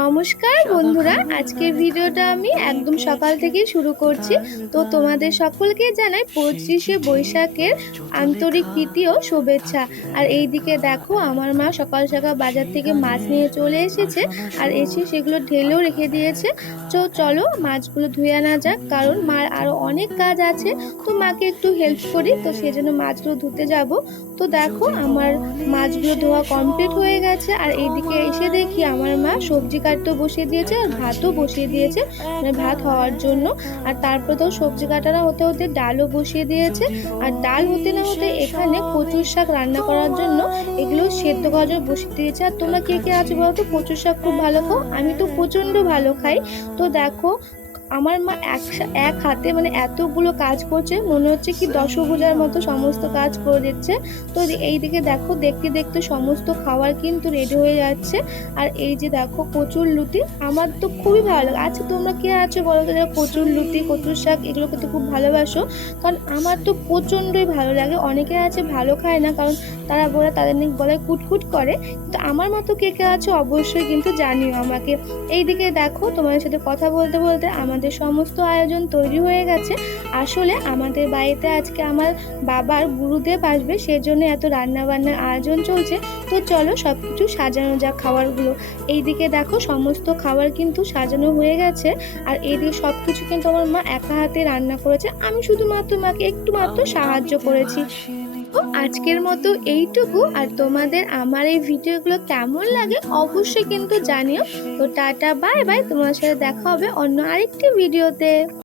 নমস্কার বন্ধুরা, আজকের ভিডিওটা আমি একদম সকাল থেকেই শুরু করছি। তো তোমাদের সকলকে জানাই 25শে বৈশাখের আন্তরিক প্রীতি ও শুভেচ্ছা। আর এইদিকে দেখো, আমার মা সকাল সকাল বাজার থেকে মাছ নিয়ে চলে এসেছে, আর এসে সেগুলো ঢেলেও রেখে দিয়েছে। তো চলো মাছগুলো ধুয়ে আনা যাক, কারণ মার আরো অনেক কাজ আছে। তো মাকে একটু হেল্প করি, তো সেই জন্য মাছগুলো ধুতে যাব। তো দেখো, আমার মাছগুলো ধোয়া কমপ্লিট হয়ে গেছে। আর এইদিকে এসে দেখি আমার মা সবজি কাটতেও বসিয়ে দিয়েছে আর ভাতও বসিয়ে দিয়েছে, মানে ভাত হওয়ার জন্য। আর তারপর তো সবজি কাটানো হতে হতে ডালও বসিয়ে দিয়েছে। আর ডাল হতে না হতে এখানে কচুর শাক রান্না করার জন্য এগুলো সেদ্ধ করার জন্য বসিয়ে দিয়েছে। আর তোমরা কে কে আছো বলো তো, কচুর শাক খুব ভালো খাও? আমি তো প্রচন্ড ভালো খাই। তো দেখো, আমার মা এক হাতে মানে এতগুলো কাজ করছে, মনে হচ্ছে কি দশভুজার মতো সমস্ত কাজ করে দিচ্ছে। তো এইদিকে দেখো, দেখতে দেখতে সমস্ত খাবার কিন্তু রেডি হয়ে যাচ্ছে। আর এই যে দেখো কচুর লুটি, আমার তো খুবই ভালো লাগে। আচ্ছা তোমরা কে আছো বলো তো যারা কচুর লুটি কচুর শাক এগুলো খেতে খুব ভালোবাসো? কারণ আমার তো প্রচন্ডই ভালো লাগে। অনেকে আছে ভালো খায় না, কারণ তারা বলে তাদের নাকি গলায় কুটকুট করে। কিন্তু আমার মতো কে কে আছো অবশ্যই কিন্তু জানিও আমাকে। এইদিকে দেখো, তোমাদের সাথে কথা বলতে বলতে আমাদের সমস্ত আয়োজন তৈরি হয়ে গেছে। আসলে আমাদের বাড়িতে আজকে আমার বাবার গুরুদেব আসবে, সেজন্য এত রান্না বান্নার আয়োজন চলছে। তো চলো সবকিছু সাজানো যাক খাবারগুলো। এইদিকে দেখো সমস্ত খাবার কিন্তু সাজানো হয়ে গেছে। আর এইদিকে সবকিছু কিন্তু আমার মা একা হাতে রান্না করেছে, আমি শুধুমাত্র মাকে একটু মাত্র সাহায্য করেছি। তো আজকের মতো এইটুকু। আর তোমাদের আমার এই ভিডিওগুলো কেমন লাগে অবশ্যই কিন্তু জানিও। তো টাটা বাই বাই, তোমার সাথে দেখা হবে অন্য আরেকটি ভিডিওতে।